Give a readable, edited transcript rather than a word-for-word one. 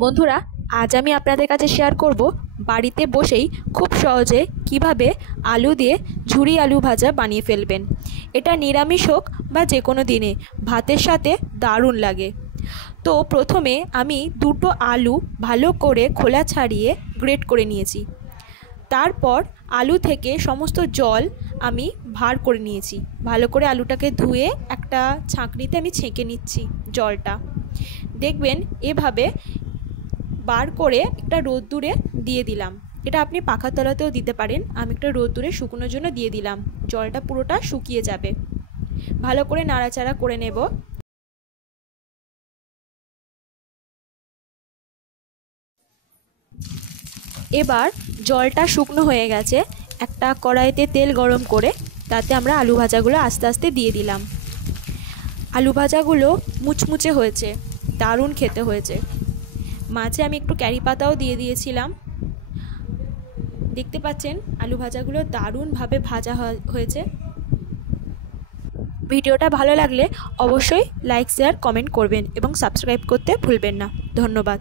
বন্ধুরা, আজ আমি আপনাদের কাছে শেয়ার করব বাড়িতে বসেই খুব সহজে কিভাবে আলু দিয়ে ঝুরি আলু ভাজা বানিয়ে ফেলবেন। এটা নিরামিষ হোক বা যে কোনো দিনে ভাতের সাথে দারুণ লাগে। তো প্রথমে আমি দুটো আলু ভালো করে খোলা ছাড়িয়ে গ্রেট করে নিয়েছি। তারপর আলু থেকে সমস্ত জল আমি ভার করে নিয়েছি। ভালো করে আলুটাকে ধুয়ে একটা ছাঁকনিতে আমি ছেঁকে নিচ্ছি জলটা। দেখবেন এভাবে বার করে একটা রোদ্দুরে দিয়ে দিলাম। এটা আপনি পাখার তলাতেও দিতে পারেন। আমি একটা রোদ্দুরে শুকনোর জন্য দিয়ে দিলাম। জলটা পুরোটা শুকিয়ে যাবে। ভালো করে নাড়াচাড়া করে নেব। এবার জলটা শুকনো হয়ে গেছে। একটা কড়াইতে তেল গরম করে তাতে আমরা আলু ভাজাগুলো আস্তে আস্তে দিয়ে দিলাম। আলু ভাজাগুলো মুচমুচে হয়েছে, দারুণ খেতে হয়েছে। মাঝে আমি একটু ক্যারি পাতাও দিয়ে দিয়েছিলাম। দেখতে পাচ্ছেন আলু ভাজাগুলো দারুণভাবে ভাজা হয়েছে। ভিডিওটা ভালো লাগলে অবশ্যই লাইক, শেয়ার, কমেন্ট করবেন এবং সাবস্ক্রাইব করতে ভুলবেন না। ধন্যবাদ।